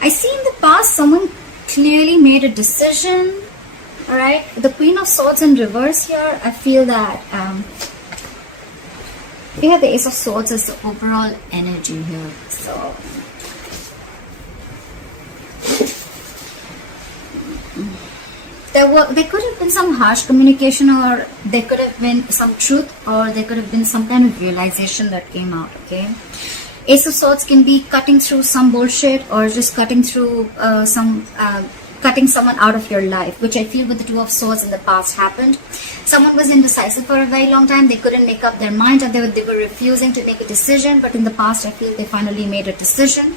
I see in the past someone clearly made a decision. Alright, the Queen of Swords in reverse here, I feel that we have the Ace of Swords as the overall energy here. So there could have been some harsh communication, or there could have been some truth, or there could have been some kind of realization that came out, okay? Ace of Swords can be cutting through some bullshit, or just cutting through cutting someone out of your life, which I feel with the Two of Swords in the past happened. Someone was indecisive for a very long time. They couldn't make up their mind, and they were refusing to make a decision, but in the past I feel they finally made a decision.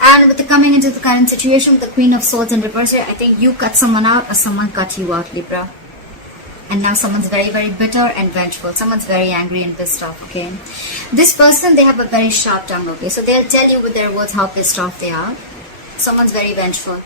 And with the coming into the current situation with the Queen of Swords in reverse here, I think you cut someone out or someone cut you out, Libra. And now someone's very, very bitter and vengeful. Someone's very angry and pissed off, okay? This person, they have a very sharp tongue, okay? So they'll tell you with their words how pissed off they are. Someone's very vengeful.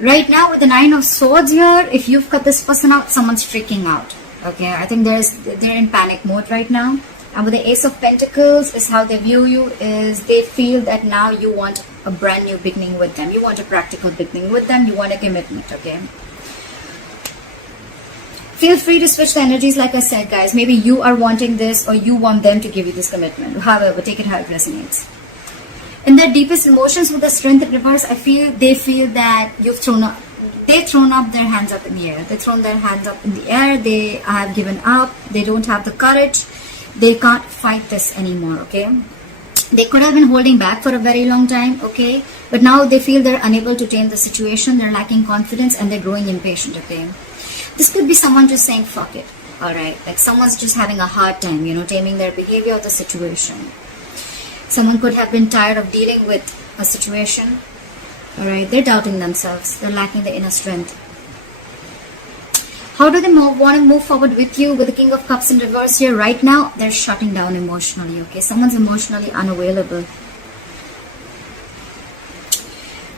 Right now with the Nine of Swords here, if you've cut this person out, someone's freaking out, okay? I think they're in panic mode right now. And with the Ace of Pentacles, is how they view you, is they feel that now you want a brand new beginning with them. You want a practical beginning with them. You want a commitment, okay? Feel free to switch the energies, like I said, guys. Maybe you are wanting this, or you want them to give you this commitment. However, take it how it resonates. In their deepest emotions with the Strength in reverse, I feel they feel that they've thrown up their hands up in the air. They've thrown their hands up in the air. They have given up. They don't have the courage. They can't fight this anymore, okay? They could have been holding back for a very long time, okay? But now they feel they're unable to tame the situation. They're lacking confidence and they're growing impatient, okay? This could be someone just saying, fuck it, alright? Like someone's just having a hard time, taming their behavior or the situation. Someone could have been tired of dealing with a situation, alright? They're doubting themselves. They're lacking the inner strength. How do they want to move forward with you? With the King of Cups in reverse here, right now, they're shutting down emotionally, okay? Someone's emotionally unavailable.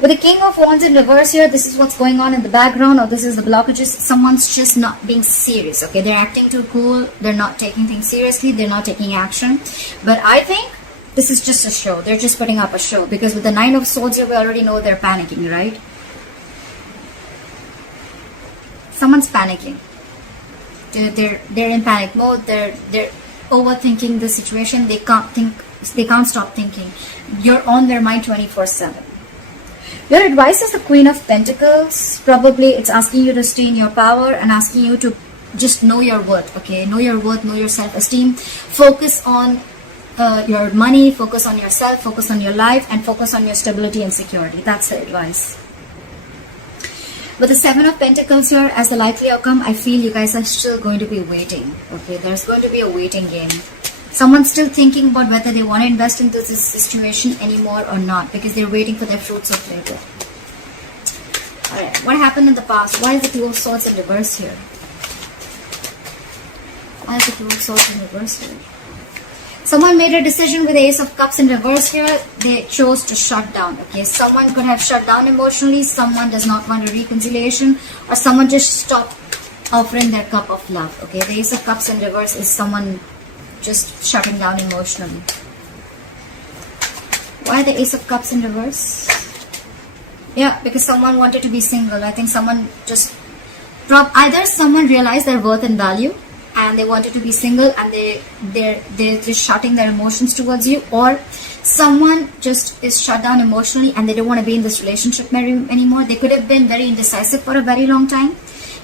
With the King of Wands in reverse here, this is what's going on in the background, or this is the blockages. Someone's just not being serious, okay? They're acting too cool. They're not taking things seriously. They're not taking action. But I think this is just a show. They're just putting up a show, because with the Nine of Swords here, we already know they're panicking, right? Someone's panicking. They're in panic mode. They're overthinking the situation. They can't stop thinking. You're on their mind 24/7. Your advice is the Queen of Pentacles. Probably it's asking you to stay in your power and asking you to just know your worth, okay? Know your worth, know your self-esteem. Focus on your money, focus on yourself, focus on your life, and focus on your stability and security. That's the advice. With the Seven of Pentacles here as the likely outcome, I feel you guys are still going to be waiting, okay? There's going to be a waiting game. Someone's still thinking about whether they want to invest into this situation anymore or not, because they're waiting for their fruits of labor. Alright, what happened in the past? Why is the Two of Swords in reverse here? Why is the Two of Swords in reverse here? Someone made a decision with the Ace of Cups in reverse here. They chose to shut down, okay? Someone could have shut down emotionally. Someone does not want a reconciliation, or someone just stopped offering their cup of love, okay? The Ace of Cups in reverse is someone just shutting down emotionally. Why the Ace of Cups in reverse? Yeah, because someone wanted to be single. I think someone just either someone realized their worth and value, and they wanted to be single, and they're just shutting their emotions towards you, or someone just is shut down emotionally and they don't want to be in this relationship anymore. They could have been very indecisive for a very long time,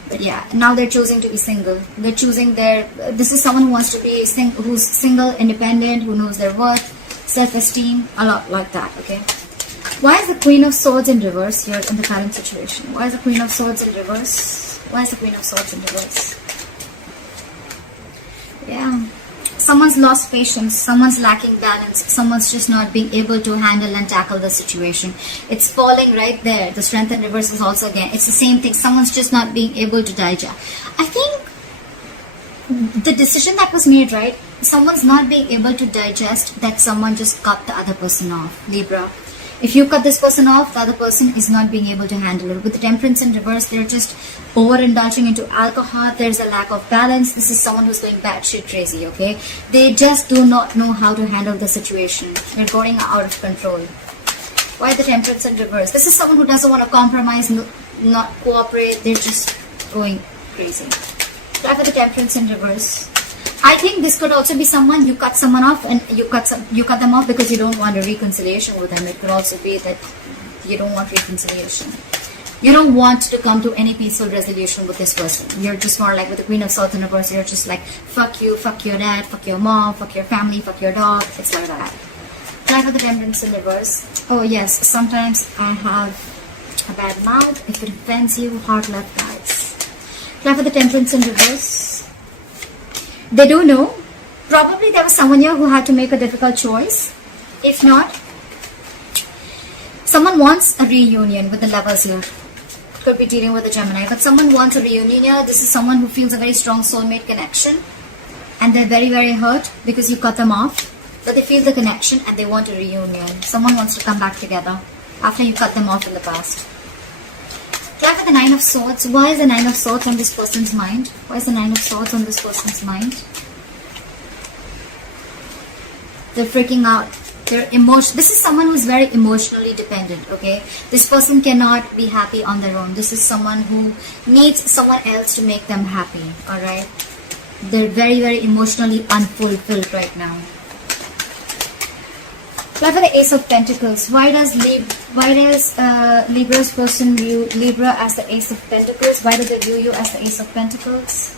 but yeah, now they're choosing to be single. They're choosing this is someone who wants to be who's single, independent, who knows their worth, self-esteem, a lot like that, okay? Why is the Queen of Swords in reverse here in the current situation? Why is the Queen of Swords in reverse? Why is the Queen of Swords in reverse? Yeah, someone's lost patience, someone's lacking balance, someone's just not being able to handle and tackle the situation. It's falling right there. The Strength in reverse is also, again, it's the same thing. Someone's just not being able to digest. I think the decision that was made, right? Someone's not being able to digest that someone just cut the other person off, Libra. If you cut this person off, the other person is not being able to handle it. With the Temperance in reverse, they're just overindulging into alcohol. There's a lack of balance. This is someone who's going batshit crazy, okay? They just do not know how to handle the situation. They're going out of control. Why the Temperance in reverse? This is someone who doesn't want to compromise, not cooperate. They're just going crazy. Why for the Temperance in reverse? I think this could also be someone, you cut someone off and you cut them off because you don't want a reconciliation with them. It could also be that you don't want reconciliation. You don't want to come to any peaceful resolution with this person. You're just more like with the Queen of Swords in reverse. You're just like, fuck you, fuck your dad, fuck your mom, fuck your family, fuck your dog. It's like that. Try for the Temperance in reverse. Oh yes, sometimes I have a bad mouth. If it offends you, hard left, guys. Try for the Temperance in reverse. They do know. Probably there was someone here who had to make a difficult choice. If not, someone wants a reunion with the Lovers here. Could be dealing with a Gemini, but someone wants a reunion here. This is someone who feels a very strong soulmate connection, and they're very, very hurt because you cut them off. But they feel the connection and they want a reunion. Someone wants to come back together after you cut them off in the past. Try for the Nine of Swords. Why is the Nine of Swords on this person's mind? Why is the Nine of Swords on this person's mind? They're freaking out. This is someone who's very emotionally dependent, okay? This person cannot be happy on their own. This is someone who needs someone else to make them happy, alright? They're very, very emotionally unfulfilled right now. Try for the Ace of Pentacles. Why does Libra's person view Libra as the Ace of Pentacles? Why do they view you as the Ace of Pentacles?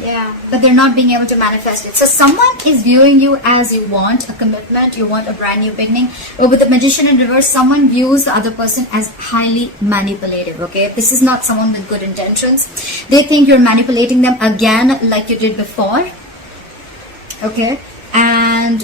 Yeah, but they're not being able to manifest it. So someone is viewing you as you want a commitment, you want a brand new beginning. But with the Magician in reverse, someone views the other person as highly manipulative, okay? This is not someone with good intentions. They think you're manipulating them again like you did before, okay? And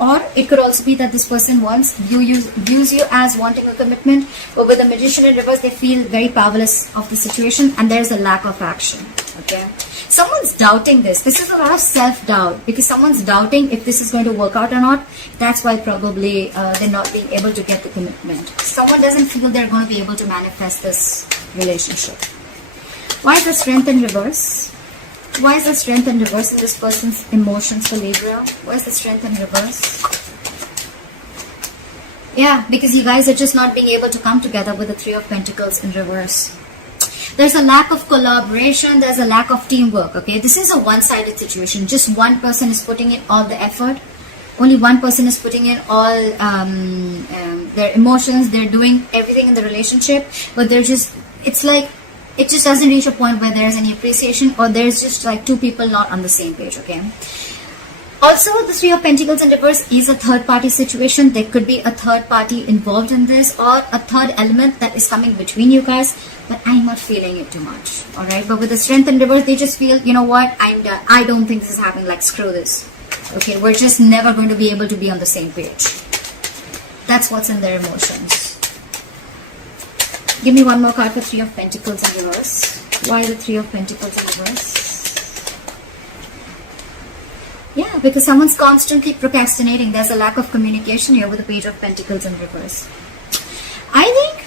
or it could also be that this person views you as wanting a commitment, but with the Magician in reverse, they feel very powerless of the situation and there's a lack of action, okay? Someone's doubting this. This is a lot of self-doubt because someone's doubting if this is going to work out or not. That's why probably they're not being able to get the commitment. Someone doesn't feel they're going to be able to manifest this relationship. Why is the Strength in reverse? Why is the Strength in reverse in this person's emotions for Libra? Why is the Strength in reverse? Yeah, because you guys are just not being able to come together with the Three of Pentacles in reverse. There's a lack of collaboration. There's a lack of teamwork, okay? This is a one-sided situation. Just one person is putting in all the effort. Only one person is putting in all their emotions. They're doing everything in the relationship, but they're just, it's like, it just doesn't reach a point where there's any appreciation or there's just like two people not on the same page, okay? Also, the Three of Pentacles in reverse is a third-party situation. There could be a third party involved in this or a third element that is coming between you guys, but I'm not feeling it too much, alright? But with the Strength in reverse, they just feel, you know what, I don't think this is happening, like screw this. Okay, we're just never going to be able to be on the same page. That's what's in their emotions. Give me one more card for Three of Pentacles in reverse. Why the Three of Pentacles in reverse? Yeah, because someone's constantly procrastinating. There's a lack of communication here with the Page of Pentacles in reverse. I think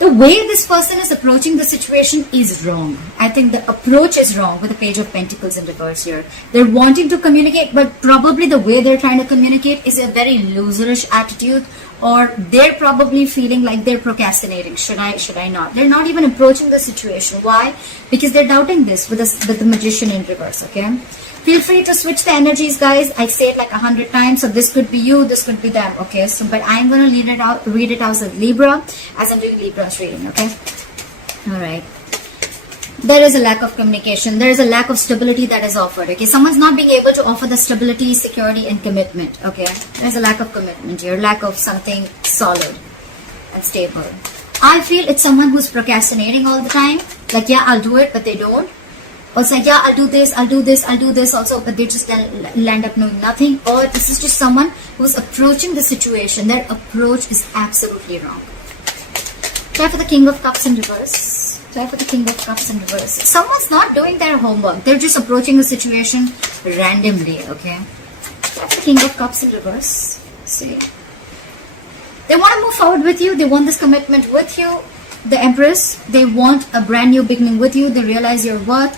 the way this person is approaching the situation is wrong. I think the approach is wrong with the Page of Pentacles in reverse here. They're wanting to communicate, but probably the way they're trying to communicate is a very loserish attitude, or they're probably feeling like they're procrastinating. Should I not? They're not even approaching the situation. Why? Because they're doubting this with the Magician in reverse, okay? Feel free to switch the energies, guys. I say it like 100 times, so this could be you, this could be them, okay? So, but I'm going to read it out as Libra, as I'm doing Libra's reading, okay? Alright. There is a lack of communication. There is a lack of stability that is offered, okay? Someone's not being able to offer the stability, security, and commitment, okay? There's a lack of commitment here, lack of something solid and stable. I feel it's someone who's procrastinating all the time. Like, yeah, I'll do it, but they don't. Also, yeah, I'll do this also, but they just land up knowing nothing. Or this is just someone who's approaching the situation. Their approach is absolutely wrong. Try for the King of Cups in reverse. Try for the King of Cups in reverse. Someone's not doing their homework. They're just approaching the situation randomly, okay? Try for the King of Cups in reverse. See. They want to move forward with you. They want this commitment with you. The Empress, they want a brand new beginning with you. They realize your worth.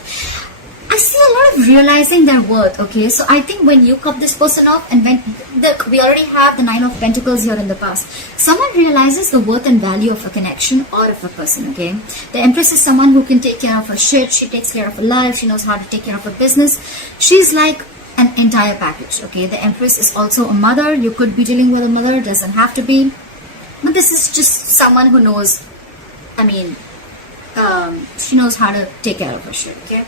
I see a lot of realizing their worth. Okay, so I think when you cut this person off, and when we already have the 9 of Pentacles here in the past, someone realizes the worth and value of a connection or of a person. Okay, the Empress is someone who can take care of her shit. She takes care of her life. She knows how to take care of her business. She's like an entire package. Okay, the Empress is also a mother. You could be dealing with a mother, doesn't have to be, but this is just someone who knows, I mean, she knows how to take care of her shit. Okay,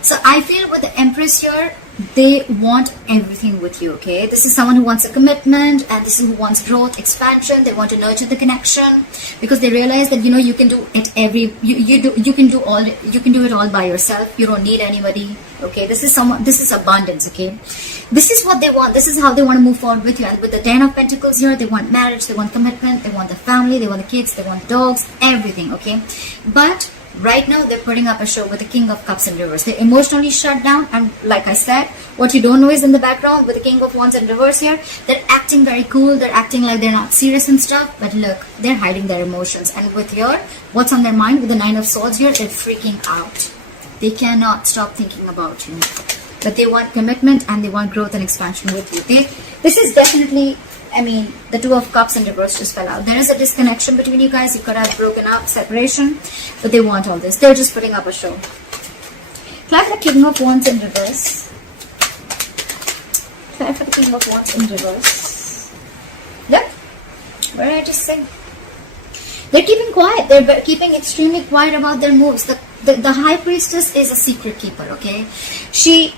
so I feel with the Empress here, they want everything with you. Okay, this is someone who wants a commitment, and this is who wants growth, expansion. They want to nurture the connection because they realize that, you know, you can do it you can do it all by yourself. You don't need anybody. Okay, this is abundance. Okay, this is what they want. This is how they want to move forward with you. And with the 10 of Pentacles here, they want marriage, they want commitment, they want the family, they want the kids, they want dogs, everything. Okay, but right now they're putting up a show with the King of Cups in reverse. They're emotionally shut down, and like I said, what you don't know is in the background with the King of Wands in reverse here, they're acting very cool, they're acting like they're not serious and stuff, but look, they're hiding their emotions. And with your, what's on their mind with the 9 of Swords here, they're freaking out. They cannot stop thinking about you, but they want commitment and they want growth and expansion with you. This is definitely, I mean, the 2 of Cups in reverse just fell out. There is a disconnection between you guys. You could have broken up, separation, but they want all this. They're just putting up a show. Try for the King of Wands in reverse. Try for the King of Wands in reverse. Yep. What did I just say? They're keeping quiet. They're keeping extremely quiet about their moves. The High Priestess is a secret keeper, okay? She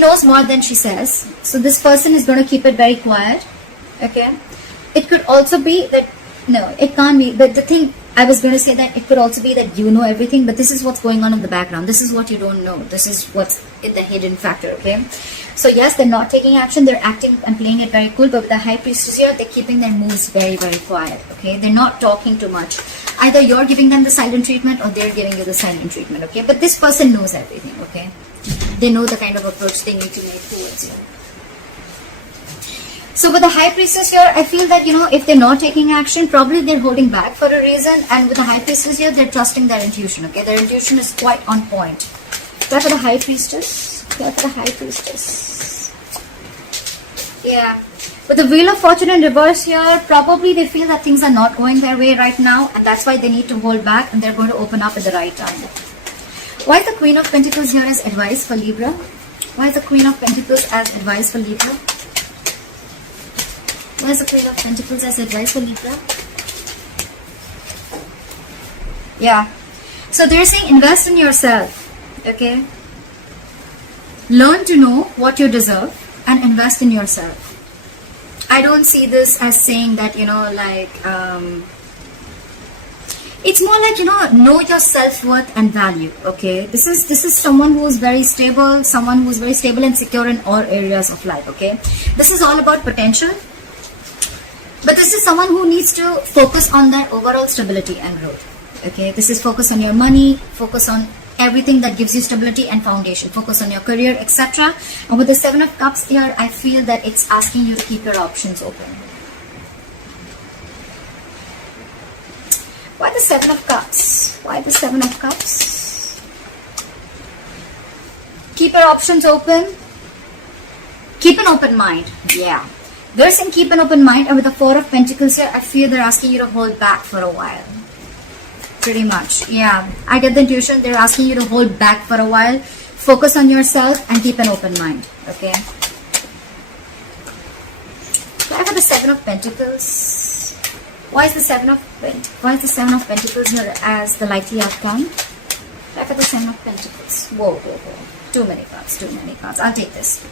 knows more than she says. So this person is going to keep it very quiet. Okay. It could also be that, no, it can't be. But the thing, I was going to say that it could also be that you know everything, but this is what's going on in the background. This is what you don't know. This is what's in the hidden factor. Okay. So yes, they're not taking action. They're acting and playing it very cool. But with the High Priestess here, they're keeping their moves very, very quiet. Okay. They're not talking too much. Either you're giving them the silent treatment or they're giving you the silent treatment. Okay. But this person knows everything. Okay. They know the kind of approach they need to make towards you. So with the High Priestess here, I feel that, you know, if they're not taking action, probably they're holding back for a reason. And with the High Priestess here, they're trusting their intuition. Okay, their intuition is quite on point. Try for the High Priestess. Try for the High Priestess. Yeah. With the Wheel of Fortune in reverse here, probably they feel that things are not going their way right now, and that's why they need to hold back, and they're going to open up at the right time. Why is the Queen of Pentacles here as advice for Libra? Why is the Queen of Pentacles as advice for Libra? Why is the Queen of Pentacles as advice for Libra? Yeah. So they're saying invest in yourself. Okay. Learn to know what you deserve and invest in yourself. I don't see this as saying that, you know, like, it's more like, you know your self-worth and value. Okay, this is someone who's very stable, and secure in all areas of life. Okay, this is all about potential, but this is someone who needs to focus on their overall stability and growth. Okay, this is focus on your money, focus on everything that gives you stability and foundation, focus on your career, etc. And with the 7 of Cups here, I feel that it's asking you to keep your options open. Why the 7 of Cups? Why the 7 of Cups? Keep your options open. Keep an open mind. Yeah. They're saying keep an open mind. And with the 4 of Pentacles here, I feel they're asking you to hold back for a while. Pretty much. Yeah. I get the intuition. They're asking you to hold back for a while. Focus on yourself and keep an open mind. Okay. Try for the 7 of Pentacles. Why is the 7 of Pentacles here as the likely outcome? Try for the 7 of Pentacles. Whoa. Too many cards. I'll take this.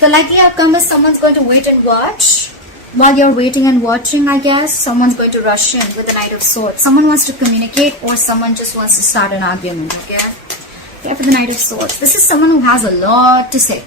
The likely outcome is someone's going to wait and watch. While you're waiting and watching, I guess, someone's going to rush in with the Knight of Swords. Someone wants to communicate or someone just wants to start an argument, okay? Try for the Knight of Swords. This is someone who has a lot to say.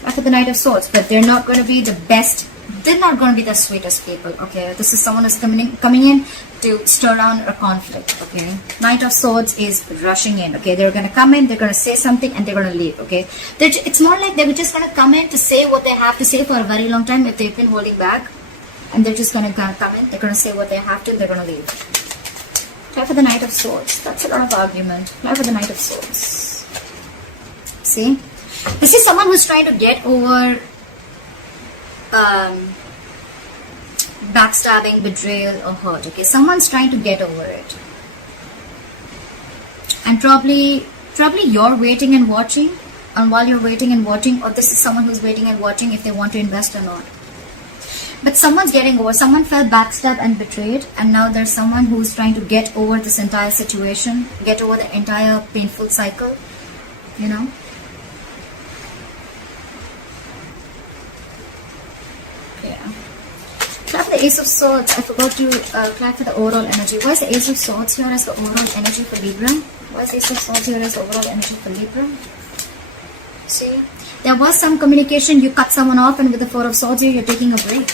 Try for the Knight of Swords, but they're not going to be the best. They're not going to be the sweetest people, okay? This is someone who's coming in to stir down a conflict, okay? Knight of Swords is rushing in, okay? They're going to come in, they're going to say something, and they're going to leave, okay? It's not like they're just going to come in to say what they have to say for a very long time if they've been holding back. And they're just going to come in, they're going to say what they have to, and they're going to leave. Apply for the Knight of Swords. That's a lot of argument. Apply for the Knight of Swords. See? This is someone who's trying to get over backstabbing, betrayal, or hurt. Okay, someone's trying to get over it. And probably you're waiting and watching. And while you're waiting and watching, or this is someone who's waiting and watching if they want to invest or not. But someone's getting over. Someone felt backstabbed and betrayed, and now there's someone who's trying to get over this entire situation, get over the entire painful cycle, you know. Yeah. Clap for the Ace of Swords. I forgot to clap for the overall energy. Why is the Ace of Swords here as the overall energy for Libra? Why is the Ace of Swords here as the overall energy for Libra? See, there was some communication. You cut someone off, and with the Four of Swords here, you're taking a break.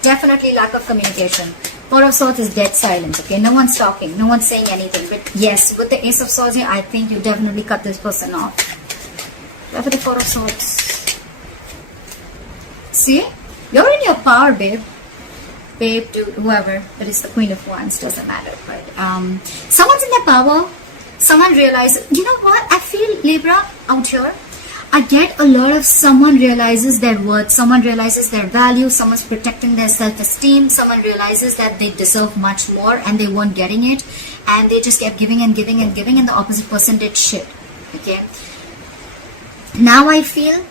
Definitely lack of communication. Four of Swords is dead silence. Okay, no one's talking, no one's saying anything. But yes, with the Ace of Swords here, I think you definitely cut this person off. Why for the Four of Swords? See, you're in your power, babe. Babe, dude, whoever. That is the Queen of Wands. Doesn't matter. But someone's in their power. Someone realizes. You know what? I feel Libra out here. I get a lot of someone realizes their worth, someone realizes their value, someone's protecting their self-esteem, someone realizes that they deserve much more and they weren't getting it, and they just kept giving and giving and giving, and the opposite person did shit. Okay. Now I feel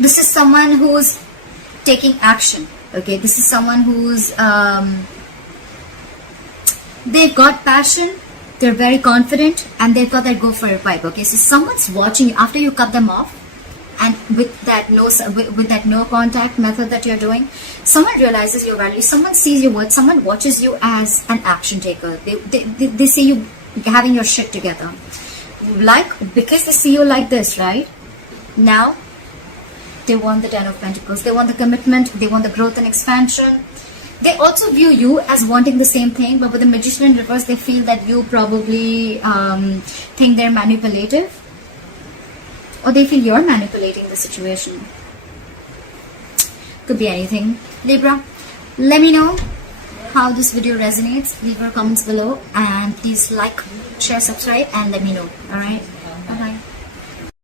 this is someone who's taking action. Okay, this is someone who's they've got passion. They're very confident, and they thought they'd go for a vibe. Okay, so someone's watching you after you cut them off, and with that no contact method that you're doing, someone realizes your value. Someone sees your worth. Someone watches you as an action taker. They see you having your shit together, because they see you like this, right? Now, they want the Ten of Pentacles. They want the commitment. They want the growth and expansion. They also view you as wanting the same thing, but with the Magician in reverse, they feel that you probably think they're manipulative, or they feel you're manipulating the situation. Could be anything. Libra, let me know how this video resonates. Leave your comments below, and please like, share, subscribe, and let me know. Alright.